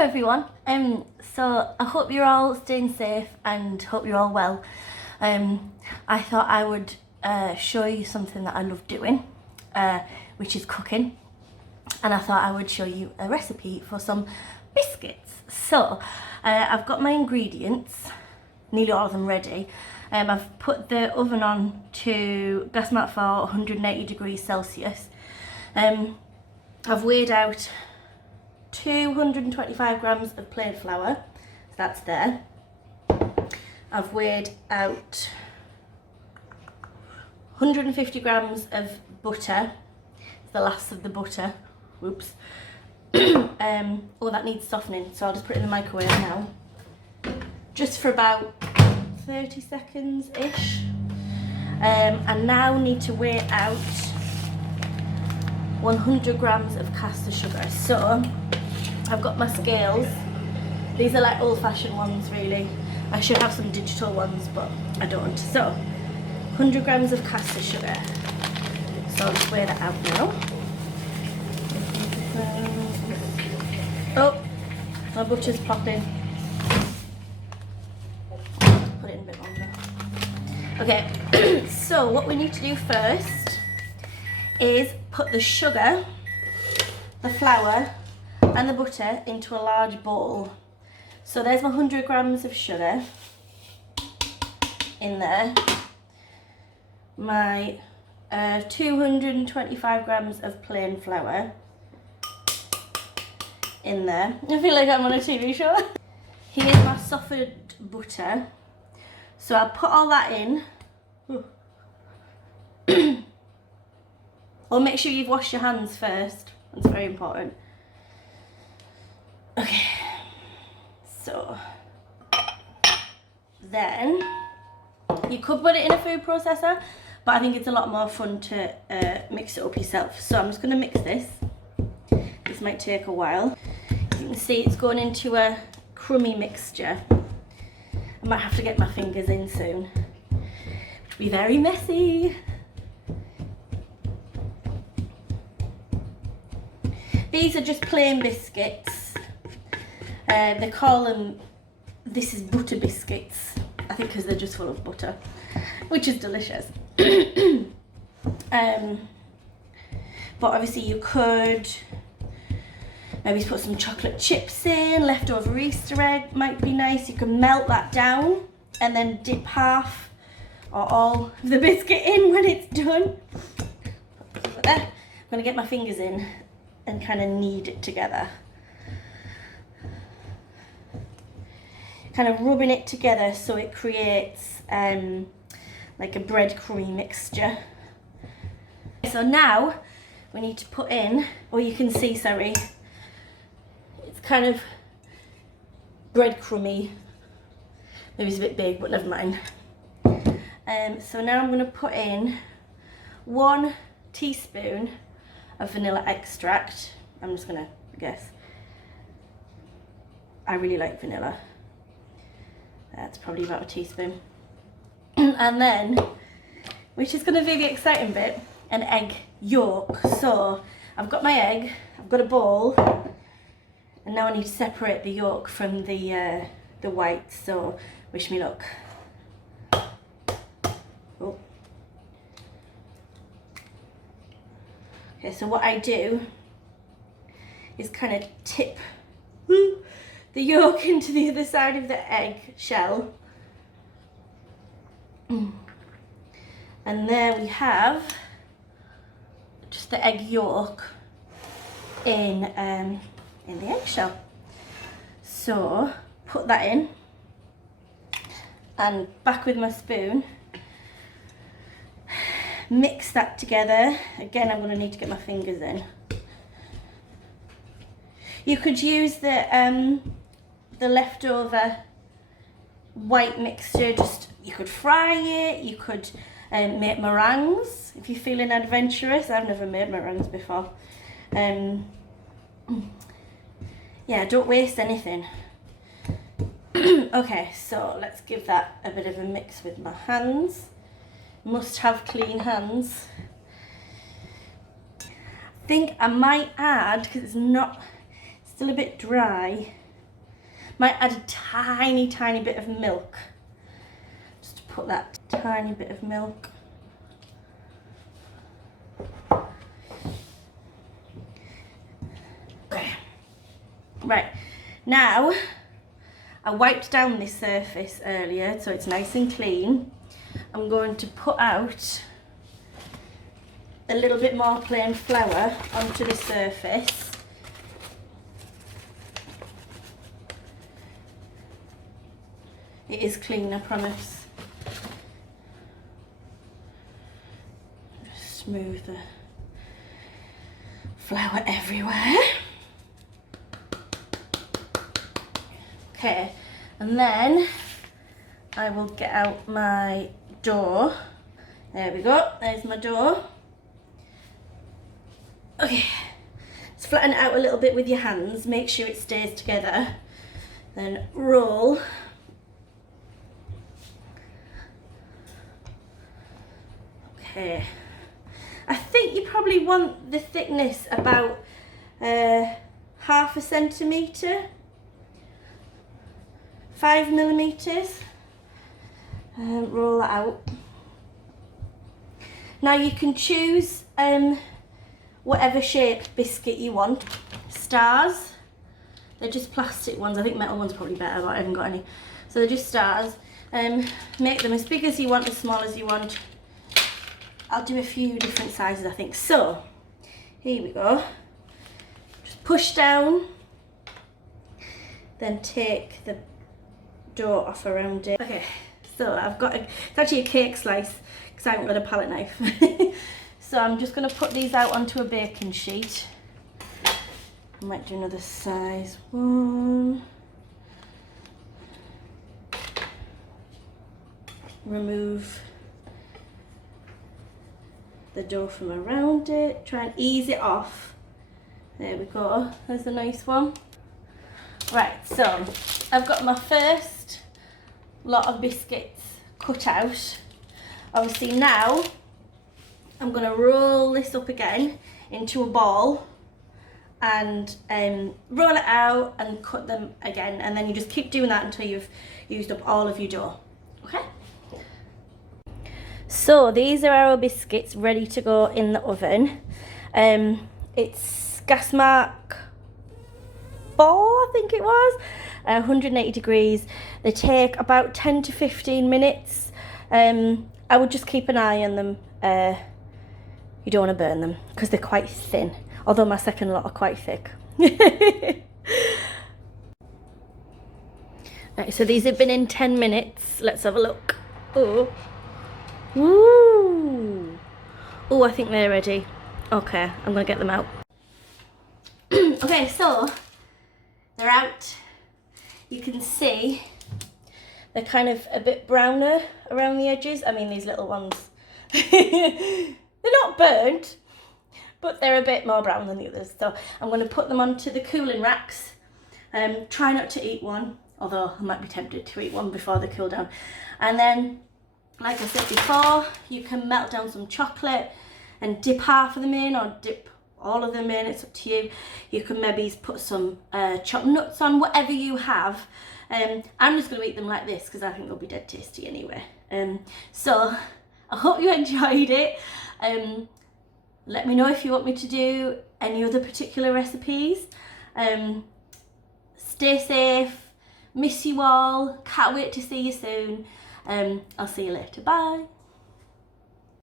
Hello everyone. So I hope you're all staying safe and hope you're all well. I thought I would show you something that I love doing, which is cooking, and I thought I would show you a recipe for some biscuits. So I've got my ingredients, nearly all of them ready. I've put the oven on to gas mat for 180 degrees Celsius. I've weighed out 225 grams of plain flour, so that's there. I've weighed out 150 grams of butter, the last of the butter, whoops. Oh, that needs softening, so I'll just put it in the microwave now, just for about 30 seconds-ish. I now need to weigh out 100 grams of caster sugar. So I've got my scales. These are like old-fashioned ones, really. I should have some digital ones, but I don't. So 100 grams of caster sugar. So I'll just weigh that out now. Oh, my butter's popping. Put it in a bit longer. Okay, so what we need to do first is put the sugar, the flour, and the butter into a large bowl. So there's my 100 grams of sugar in there, my 225 grams of plain flour in there. I feel like I'm on a TV show. Here's my softened butter. So I'll put all that in. Or make sure you've washed your hands first. That's very important. Okay, so then you could put it in a food processor, but I think it's a lot more fun to mix it up yourself. So I'm just going to mix this. This might take a while. You can see it's going into a crummy mixture. I might have to get my fingers in soon. It'll be very messy. These are just plain biscuits. They call them, this is butter biscuits, I think, because they're just full of butter, which is delicious. But obviously you could maybe put some chocolate chips in, leftover Easter egg might be nice. You can melt that down and then dip half or all of the biscuit in when it's done. Put there. I'm going to get my fingers in and kind of knead it together. Kind of rubbing it together so it creates like a breadcrumby mixture. So now we need to put in, or you can see, sorry, it's kind of breadcrumby. Maybe it's a bit big, but never mind. So now I'm going to put in 1 teaspoon of vanilla extract. I'm just gonna guess. I really like vanilla. That's probably about a teaspoon. And then, which is gonna be the exciting bit, an egg yolk. So I've got my egg, I've got a bowl, and now I need to separate the yolk from the white. So wish me luck. Oh. Okay, so what I do is kind of tip the yolk into the other side of the egg shell. And there we have just the egg yolk in the eggshell. So put that in and back with my spoon. Mix that together. Again, I'm going to need to get my fingers in. You could use the leftover white mixture. Just, you could fry it. You could make meringues if you're feeling adventurous. I've never made meringues before. Yeah, don't waste anything. Okay, so let's give that a bit of a mix with my hands. Must have clean hands. I think I might add, because it's still a bit dry, Might add a tiny bit of milk. Just to put that tiny bit of milk. Okay. Right, now I wiped down this surface earlier so it's nice and clean. I'm going to put out a little bit more plain flour onto the surface. It is clean, I promise. Just smooth the flour everywhere. Okay, and then I will get out my dough. There we go, there's my dough. Okay, just flatten it out a little bit with your hands, make sure it stays together. Then roll. Okay, I think you probably want the thickness about 1/2 centimetre, 5 millimetres. Roll that out. Now you can choose whatever shape biscuit you want. Stars, they're just plastic ones. I think metal ones are probably better, but I haven't got any. So they're just stars. Make them as big as you want, as small as you want. I'll do a few different sizes, I think. So, here we go. Just push down, then take the dough off around it. Okay, so I've got it's actually a cake slice because I haven't got a palette knife. So I'm just going to put these out onto a baking sheet. I might do another size one. Remove the dough from around it. Try and ease it off. There we go. There's a nice one. Right, so I've got my first lot of biscuits cut out. Obviously now I'm going to roll this up again into a ball and roll it out and cut them again, and then you just keep doing that until you've used up all of your dough. Okay? So these are our biscuits ready to go in the oven. It's gas mark 4, I think it was, 180 degrees. They take about 10 to 15 minutes. I would just keep an eye on them. You don't want to burn them because they're quite thin, although my second lot are quite thick. Right, so these have been in 10 minutes. Let's have a look. Oh. Ooh. Oh, I think they're ready. Okay, I'm going to get them out. Okay, so they're out. You can see they're kind of a bit browner around the edges. I mean, these little ones. They're not burnt, but they're a bit more brown than the others. So I'm going to put them onto the cooling racks. Try not to eat one, although I might be tempted to eat one before they cool down. And then, like I said before, you can melt down some chocolate and dip half of them in, or dip all of them in, it's up to you. You can maybe put some chopped nuts on, whatever you have. I'm just going to eat them like this because I think they'll be dead tasty anyway. So I hope you enjoyed it. Let me know if you want me to do any other particular recipes. Stay safe, miss you all, can't wait to see you soon. I'll see you later, bye.